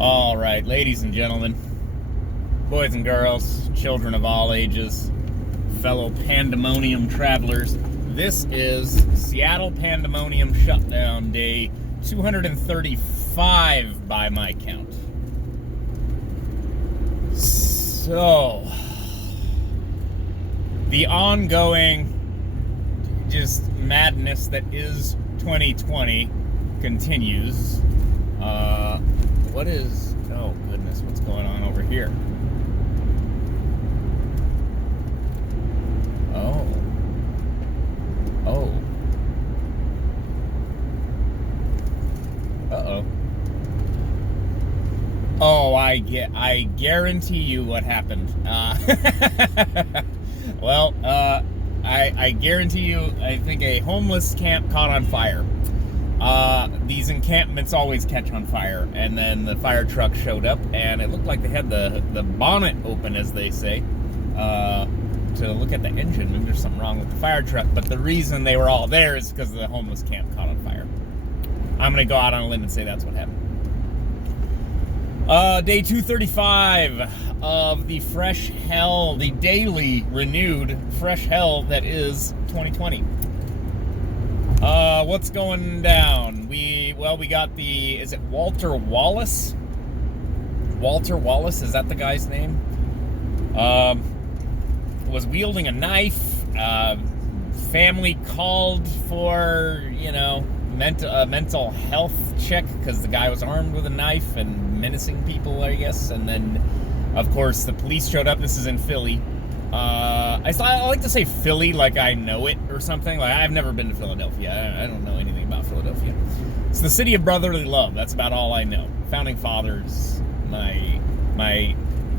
All right, ladies and gentlemen, boys and girls, children of all ages, fellow Pandemonium travelers, this is Seattle Pandemonium Shutdown Day 235 by my count. So, the ongoing just madness that is 2020 continues. Oh goodness, what's going on over here? Oh. Uh-oh. Oh, I guarantee you what happened. Well, I guarantee you, I think a homeless camp caught on fire. These encampments always catch on fire, and then the fire truck showed up, and it looked like they had the bonnet open, as they say, to look at the engine. Maybe there's something wrong with the fire truck, but the reason they were all there is because the homeless camp caught on fire. I'm going to go out on a limb and say that's what happened. Day 235 of the fresh hell, the daily renewed fresh hell that is 2020. What's going down? We got is it Walter Wallace? Walter Wallace, is that the guy's name? Was wielding a knife. Family called for, mental health check because the guy was armed with a knife and menacing people, I guess. And then, of course, the police showed up. This is in Philly. I like to say Philly like I know it or something. Like, I've never been to Philadelphia. I don't know anything about Philadelphia. It's the city of brotherly love. That's about all I know. Founding fathers. My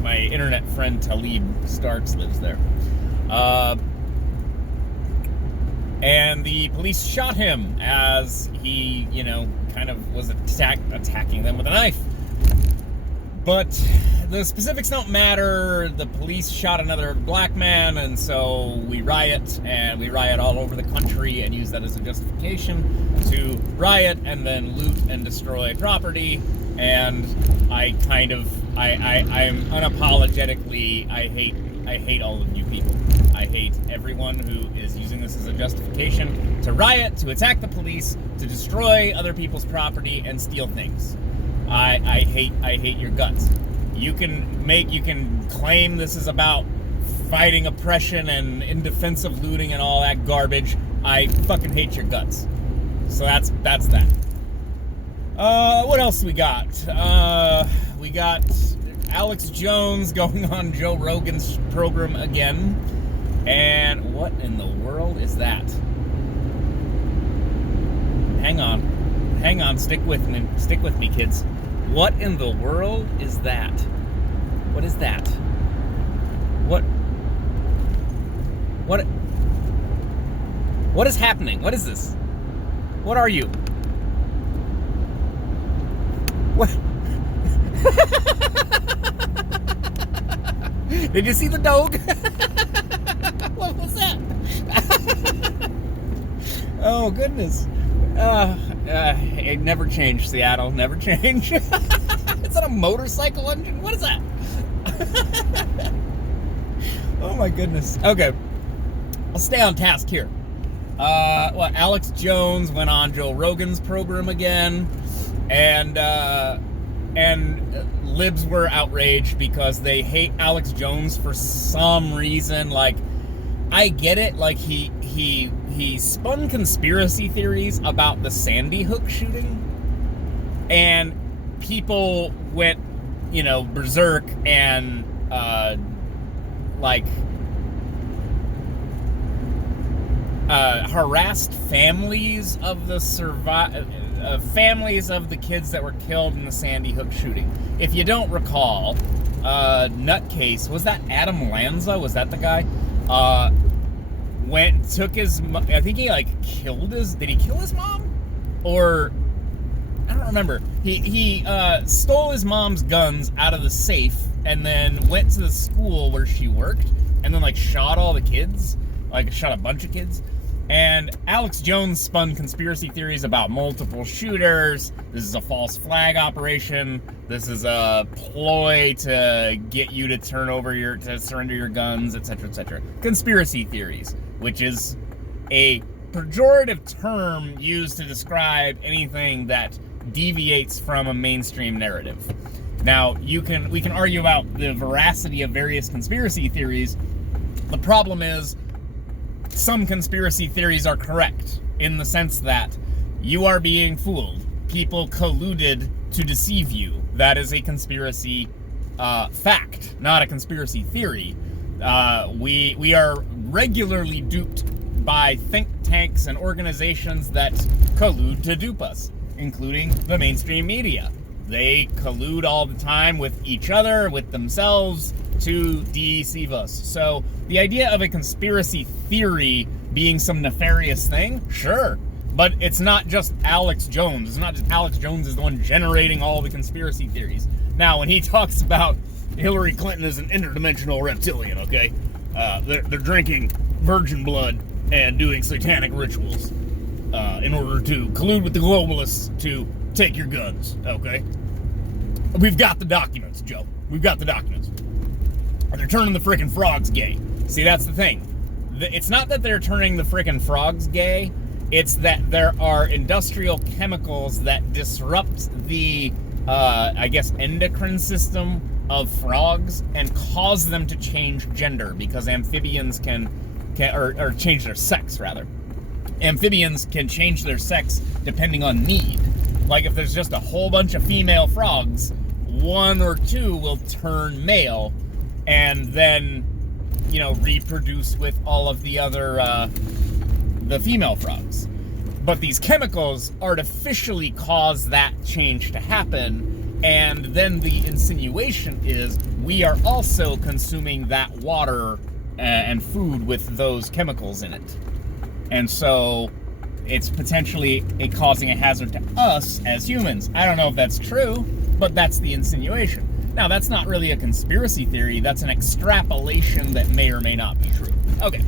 internet friend Talib Starks lives there. And the police shot him as he, kind of was attacking them with a knife. But the specifics don't matter. The police shot another black man, and so we riot all over the country and use that as a justification to riot and then loot and destroy property. And I'm unapologetically, I hate all of you people. I hate everyone who is using this as a justification to riot, to attack the police, to destroy other people's property and steal things. I hate your guts. You can claim this is about fighting oppression and in defense of looting and all that garbage. I fucking hate your guts. So that's that. What else we got? We got Alex Jones going on Joe Rogan's program again. And what in the world is that? Hang on, stick with me, kids. What in the world is that? What is that? What is happening? What is this? What are you? What? Did you see the dog? What was that? Oh, goodness. It never changed, Seattle. Never changed. Is that a motorcycle engine? What is that? Oh, my goodness. Okay. I'll stay on task here. Alex Jones went on Joe Rogan's program again, and libs were outraged because they hate Alex Jones for some reason. Like, I get it. Like, he spun conspiracy theories about the Sandy Hook shooting, and people went, berserk and harassed families of the families of the kids that were killed in the Sandy Hook shooting. If you don't recall, nutcase, was that Adam Lanza? Was that the guy? Took his, I think he killed did he kill his mom? Or, I don't remember. He stole his mom's guns out of the safe and then went to the school where she worked and then shot all the kids, shot a bunch of kids. And Alex Jones spun conspiracy theories about multiple shooters. This is a false flag operation. This is a ploy to get you to surrender your guns, etc., etc. Conspiracy theories, which is a pejorative term used to describe anything that deviates from a mainstream narrative. Now, we can argue about the veracity of various conspiracy theories. The problem is, some conspiracy theories are correct in the sense that you are being fooled. People colluded to deceive you. That is a conspiracy fact, not a conspiracy theory. We are regularly duped by think tanks and organizations that collude to dupe us, including the mainstream media. They collude all the time with each other, with themselves, to deceive us. So the idea of a conspiracy theory being some nefarious thing, sure, but it's not just Alex Jones. It's not just Alex Jones is the one generating all the conspiracy theories. Now, when he talks about Hillary Clinton as an interdimensional reptilian, okay, they're drinking virgin blood and doing satanic rituals in order to collude with the globalists to take your guns, okay? We've got the documents, Joe. We've got the documents. They're turning the frickin' frogs gay. See, that's the thing. It's not that they're turning the frickin' frogs gay. It's that there are industrial chemicals that disrupt the, endocrine system of frogs and cause them to change gender, because amphibians can change their sex, rather. Amphibians can change their sex depending on need. Like, if there's just a whole bunch of female frogs, one or two will turn male and then, reproduce with all of the other, the female frogs. But these chemicals artificially cause that change to happen, and then the insinuation is we are also consuming that water and food with those chemicals in it. And so it's potentially causing a hazard to us as humans. I don't know if that's true, but that's the insinuation. Now, that's not really a conspiracy theory. That's an extrapolation that may or may not be true. Okay.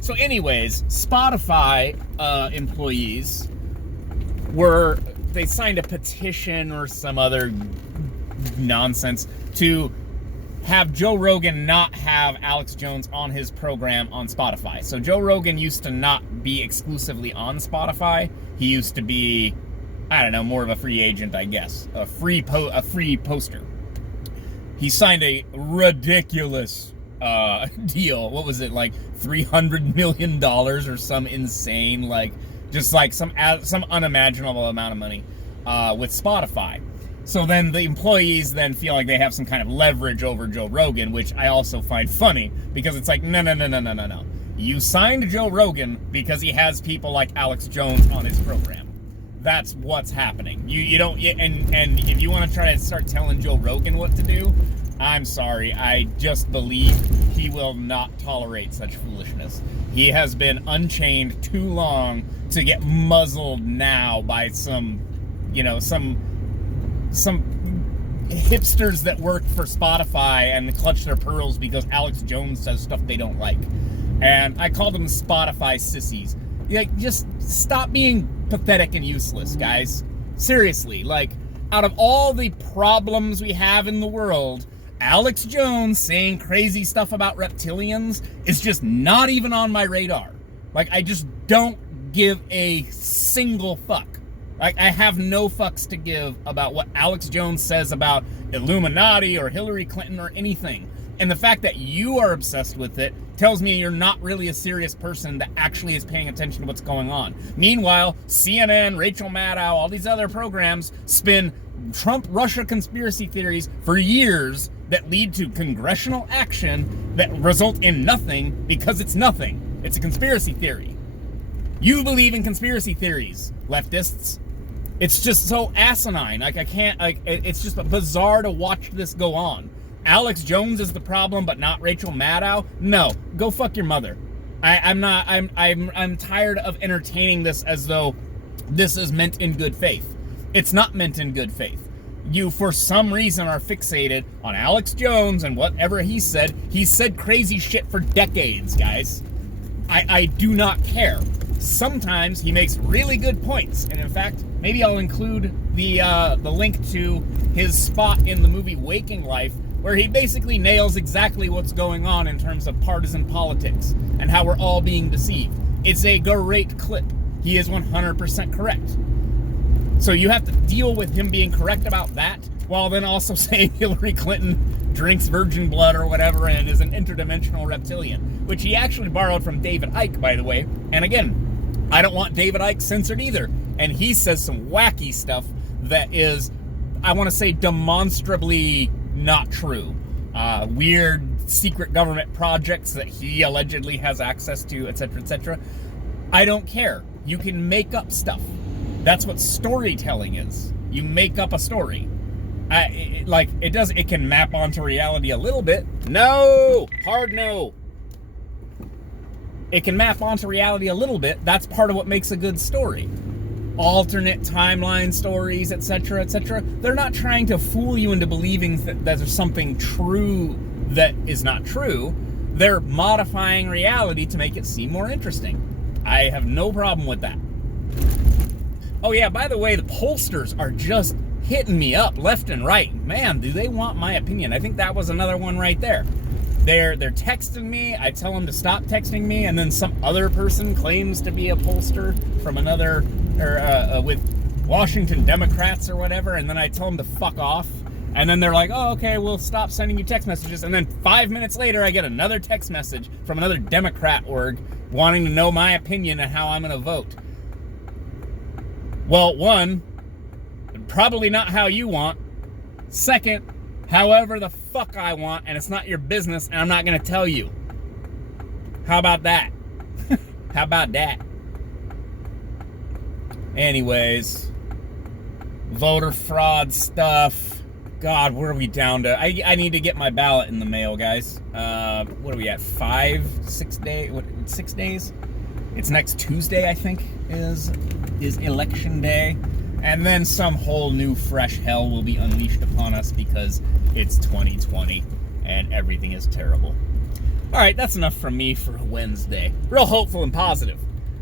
So anyways, Spotify employees they signed a petition or some other nonsense to have Joe Rogan not have Alex Jones on his program on Spotify. So Joe Rogan used to not be exclusively on Spotify. He used to be, more of a free agent, I guess. A free poster. He signed a ridiculous deal. What was it, like $300 million or some insane, some unimaginable amount of money with Spotify. So then the employees then feel like they have some kind of leverage over Joe Rogan, which I also find funny, because it's like, no. You signed Joe Rogan because he has people like Alex Jones on his program. That's what's happening. You don't, and if you want to try to start telling Joe Rogan what to do, I'm sorry. I just believe he will not tolerate such foolishness. He has been unchained too long to get muzzled now by some hipsters that work for Spotify and clutch their pearls because Alex Jones says stuff they don't like. And I call them Spotify sissies. Just stop being pathetic and useless, guys. Seriously, out of all the problems we have in the world, Alex Jones saying crazy stuff about reptilians is just not even on my radar. I just don't give a single fuck. I have no fucks to give about what Alex Jones says about Illuminati or Hillary Clinton or anything. And the fact that you are obsessed with it tells me you're not really a serious person that actually is paying attention to what's going on. Meanwhile, CNN, Rachel Maddow, all these other programs spin Trump-Russia conspiracy theories for years that lead to congressional action that result in nothing because it's nothing. It's a conspiracy theory. You believe in conspiracy theories, leftists. It's just so asinine. It's just bizarre to watch this go on. Alex Jones is the problem, but not Rachel Maddow? No, go fuck your mother. I'm tired of entertaining this as though this is meant in good faith. It's not meant in good faith. You, for some reason, are fixated on Alex Jones and whatever he said. He said crazy shit for decades, guys. I do not care. sometimes he makes really good points. And in fact, maybe I'll include the link to his spot in the movie Waking Life, where he basically nails exactly what's going on in terms of partisan politics and how we're all being deceived. It's a great clip. He is 100% correct. So you have to deal with him being correct about that, while then also saying Hillary Clinton drinks virgin blood or whatever and is an interdimensional reptilian, which he actually borrowed from David Icke, by the way. And again, I don't want David Icke censored either. And he says some wacky stuff that is, I want to say, demonstrably not true. Weird secret government projects that he allegedly has access to, etc., etc. I don't care. You can make up stuff. That's what storytelling is. You make up a story. It can map onto reality a little bit. No! Hard no. It can map onto reality a little bit. That's part of what makes a good story. Alternate timeline stories, etc., etc. They're not trying to fool you into believing that there's something true that is not true. They're modifying reality to make it seem more interesting. I have no problem with that. Oh yeah, by the way, the pollsters are just hitting me up left and right. Man, do they want my opinion? I think that was another one right there. They're texting me. I tell them to stop texting me, and then some other person claims to be a pollster from another, with Washington Democrats or whatever, and then I tell them to fuck off. And then they're like, oh, okay, we'll stop sending you text messages. And then 5 minutes later, I get another text message from another Democrat org wanting to know my opinion and how I'm going to vote. Well, one, probably not how you want. Second, however the fuck I want, and it's not your business, and I'm not going to tell you. How about that? How about that? Anyways, voter fraud stuff. God, where are we down to? I need to get my ballot in the mail, guys. What are we at? 6 days? 6 days? It's next Tuesday, I think, is election day. And then some whole new fresh hell will be unleashed upon us because it's 2020 and everything is terrible. All right, that's enough from me for a Wednesday. Real hopeful and positive.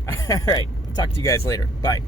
All right, talk to you guys later. Bye.